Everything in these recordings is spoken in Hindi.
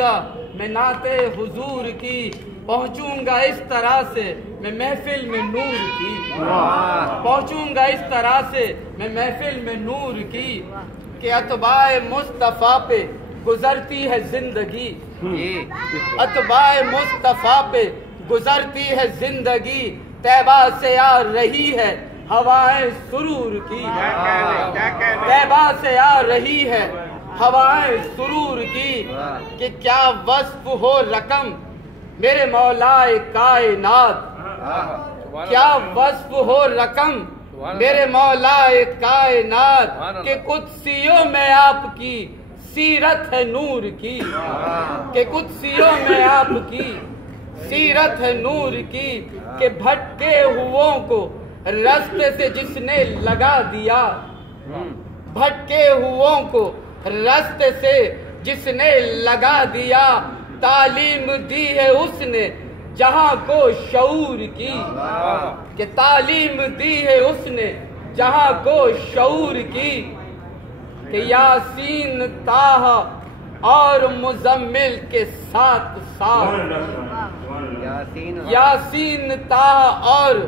मैं नाते हुजूर की पहुंचूंगा इस तरह से मैं महफिल में नूर की पहुंचूंगा इस तरह से मैं महफिल में नूर की कि अतबाए मुस्तफा पे गुजरती है जिंदगी अतबाए मुस्तफा पे गुजरती है जिंदगी तैबा से आ रही है हवाएं सुरूर की तैबा से आ रही है हवाएं सुरूर की कि क्या वस्फ हो रकम मेरे मौलाए कायनात क्या वस्फ हो रकम मेरे मौलाए कायनात के कुदसियों में आपकी सीरत है नूर की के कुदसियों में आपकी सीरत है नूर की के भटके हुओं को रास्ते से जिसने लगा दिया भटके हुओं को रास्ते से जिसने लगा दिया तालीम दी है उसने जहां को शऊर की कि तालीम दी है उसने जहां को शऊर की कि यासीन ताह और मुजम्मिल के साथ साथ यासीन ताह और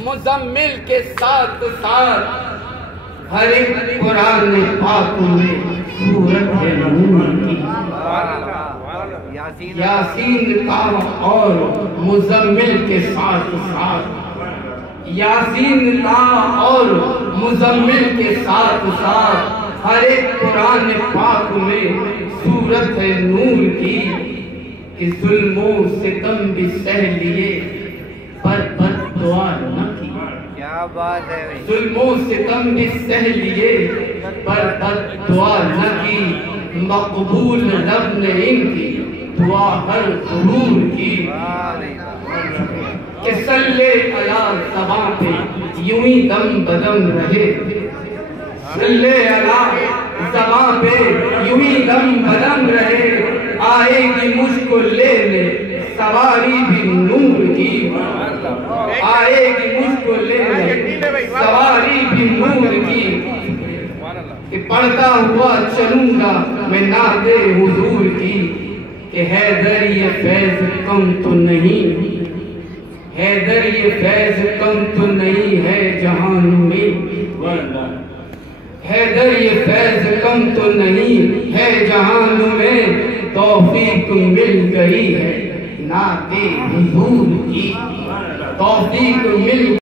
मुजम्मिल के साथ साथ हर एक कुरान पाक में सूरत है नूर की यासीन ताह और मुजम्मिल के साथ साथ यासीन ताह और मुजम्मिल के साथ साथ हर एक कुरान पाक में सूरत है नूर की कि जुल्मों सितम भी सह लिए पर दुआ न की क्या बात है जुल्मों सितम भी सह लिए पर दुआ न की मकबूल रब ने इनकी दुआ हर जरूर की कि सल्ले अला सभा पे यूं ही दम बदम रहे सल्ले अला सभा पे यूं ही दम बदम रहे आएगी मुझको लेने सवारी भी नूर की आएगी मुझको लेने सवारी भी नूर की कि पढ़ता हुआ चलूंगा मैं नाते हुजूर की कि हैदर ये फैज कम तो नहीं हैदर ये फैज कम तो नहीं है जहान में हैदर ये फैज कम तो नहीं है जहान में तौफीक मिल गई है नाते हुजूर की तौफीक मिल